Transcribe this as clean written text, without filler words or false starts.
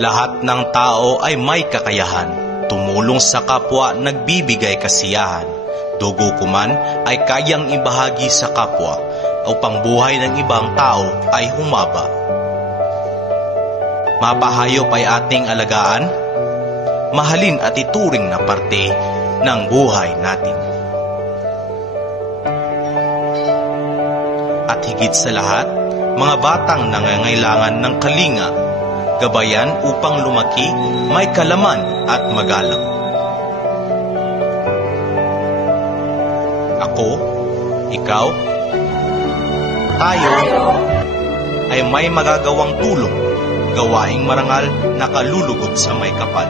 Lahat ng tao ay may kakayahan. Tumulong sa kapwa, nagbibigay kasiyahan. Dugo ko man ay kayang ibahagi sa kapwa upang buhay ng ibang tao ay humaba. Mapahayop ay ating alagaan, mahalin at ituring na parte ng buhay natin. At higit sa lahat, mga batang nangangailangan ng kalinga, gabayan upang lumaki, may kalaman at magalang. Ako, ikaw, tayo ay may magagawang tulong, gawaing marangal na kalulugod sa may kapal.